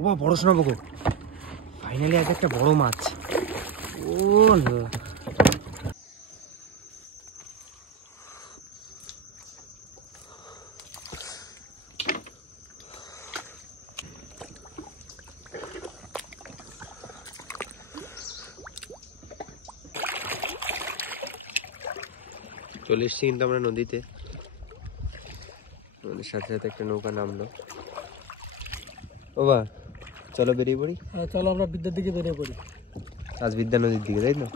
ও বড় শোনাবো গো, ফাইনালি আজ একটা বড় মাছ। ও চলে এসছি কিন্তু আমরা নদীতে, নদীর সাথে সাথে একটা নৌকা নামলো। ও বা চলো বেরিয়ে পড়ি। হ্যাঁ চলো আমরা বিদ্যার দিকে বেরিয়ে পড়ি, আজ বিদ্যা নদীর দিকে, তাই না?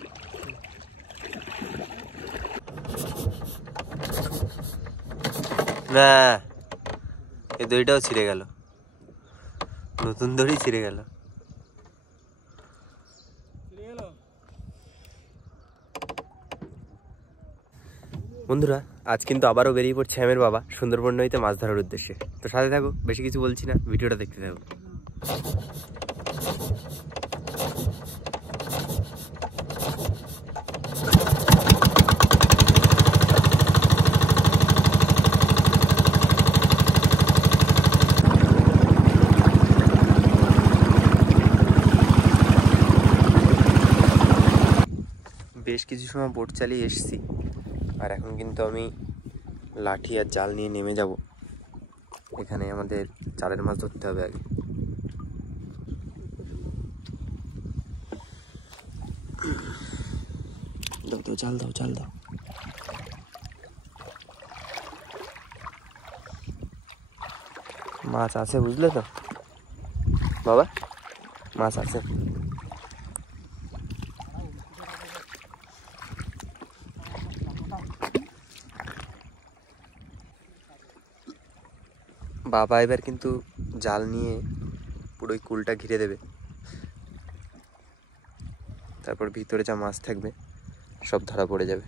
না এই দড়িটাও ছিঁড়ে গেল, নতুন দড়ি ছিঁড়ে গেল। বন্ধুরা আজ কিন্তু আবারও বেরিয়ে পড়ছে শ্যামের বাবা সুন্দরবন নদীতে মাছ ধরার উদ্দেশ্যে। তো সাথে থাকো, বেশি কিছু বলছি না, ভিডিওটা দেখতে থাকো। বেশ কিছু সময় বোট চালিয়ে এসেছি, আর এখন কিন্তু আমি লাঠি আর জাল নিয়ে নেমে যাব। এখানে আমাদের চারের মাছ ধরতে হবে আগে। দাও দাও, জাল দাও, জাল দাও। মাছ আছে বুঝলে তো বাবা, মাছ আছে। বাবা এবার কিন্তু জাল নিয়ে পুরো কুলটা ঘিরে দেবে, তারপর ভিতরে যা মাছ থাকবে সব ধরা পড়ে যাবে।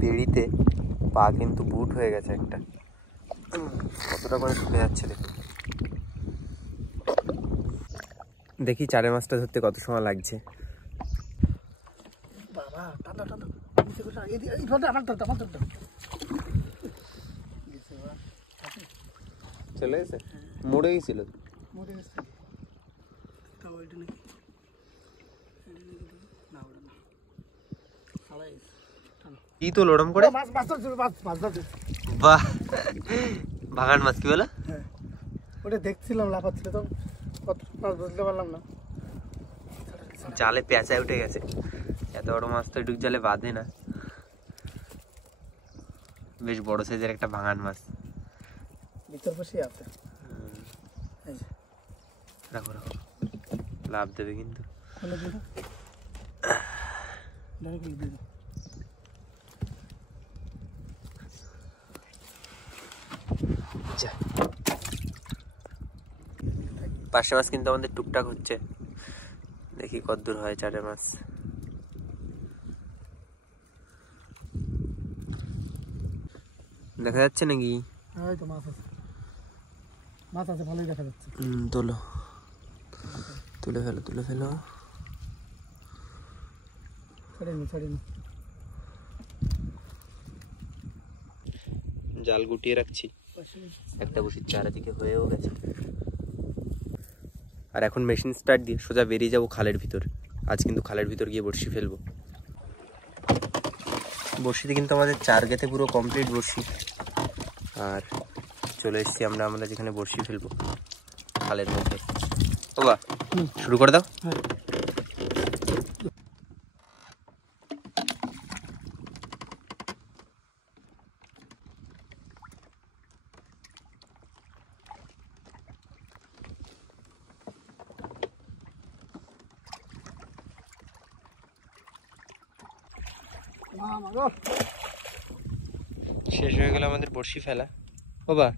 বেড়িতে পা কিন্তু বুট হয়ে গেছে একটা, কতটা করে ঢুকে যাচ্ছে দেখুন। দেখি চারে মাছটা ধরতে কত সময় লাগছে। চলে গেছে, মরে গেছিল। কি তো লোড়ম করে বাহ, ভাগান মাছ কি বলে? ওটা দেখছিলাম লাফাচ্ছিল তো, কত মাছ বুঝতে পারলাম না। জালে পেঁচায় উঠে গেছে, এত বড় মাছ তো ডুব জালে বাঁধে না। বেশ বড় সাইজের একটা ভাঙান মাছ ভিতর বসে আছে। রাখো রাখো, লাভ দেবে কিন্তু। পার্শে মাছ কিন্তু আমাদের টুকটাক হচ্ছে, দেখি কতদূর হয় চারে মাছ। দেখা যাচ্ছে নাকি? তো মাছ আছে, মাছ আছে, ভালোই দেখা যাচ্ছে। তোলো, তুলে ফেলো, তুলে ফেলো। জাল গুটিয়ে রাখছি, একটা বসির চারিদিকে হয়েও গেছে। আর এখন মেশিন স্টার্ট দিয়ে সোজা বেরিয়ে যাবো খালের ভিতর। আজ কিন্তু খালের ভিতর গিয়ে বড়শি ফেলবো। বড়শিতে কিন্তু আমাদের চার গেতে পুরো কমপ্লিট বড়শি, আর চলে এসেছি আমরা যেখানে বড়শি ফেলবো খালের মধ্যে। ও বা শুরু করে দাও। শেষ হয়ে গেল আমাদের বড়শি ফেলা। ও বা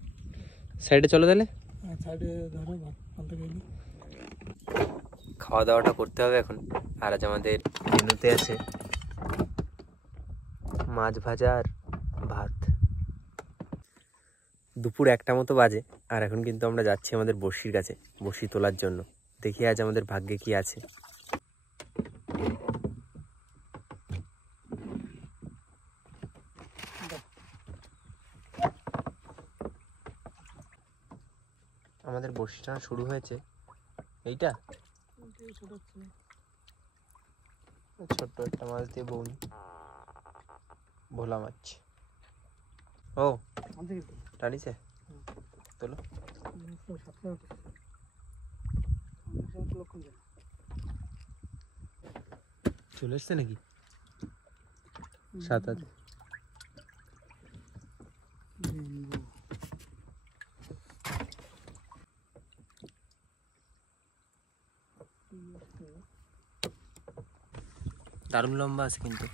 সাইডে চলো তাহলে, খাওয়া দাওয়াটা করতে হবে এখন। আর আজ আমাদের মেনুতে আছে মাছ ভাজা আর ভাত। দুপুর 1টা মতো বাজে, আর এখন কিন্তু আমরা যাচ্ছি আমাদের বড়শির কাছে বড়শি তোলার জন্য। দেখি আজ আমাদের ভাগ্যে কি আছে। আমাদের বড়শি টানা শুরু হয়েছে। এইটা ছোট্ট একটা মাছ দিয়ে বউনি, ভোলা মাছ। ও টানিছে, তোলো। চলে এসছে নাকি? 7 8। দারুণ লম্বা আছে কিন্তু।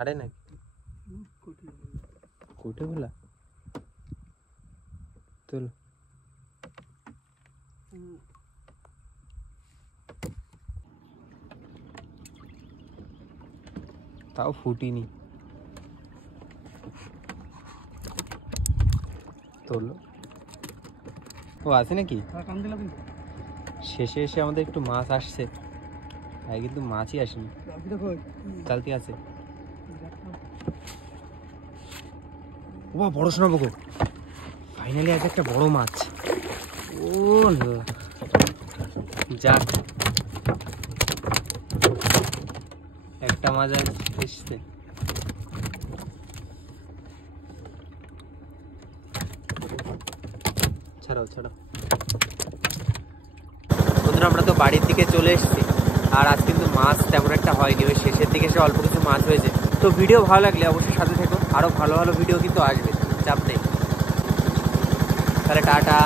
আরে নাকি কোটে বলা তোলো। তাও ফুটিনি, তোলো। ও আছে নাকি? শেষে এসে আমাদের একটু মাছ আসছে, তাই কিন্তু মাছই আসেনি। চালতি আছে। ও বড় শোনা বকো, ফাইনালি আজ একটা বড় মাছ। ও যাক, একটা মাছ এসছে। ছাড়াও ছাড়াও। বন্ধুরা আমরা তো বাড়ির দিকে চলে এসেছি, আর আজ কিন্তু মাছ তেমন একটা হয়নি, ওই শেষের দিকে এসে অল্প কিছু মাছ হয়েছে। তো ভিডিও ভালো লাগলে অবশ্যই সাথে থেকো, আরো ভালো ভালো ভিডিও কিন্তু আসবে, চাপ নেই। তাহলে টাটা।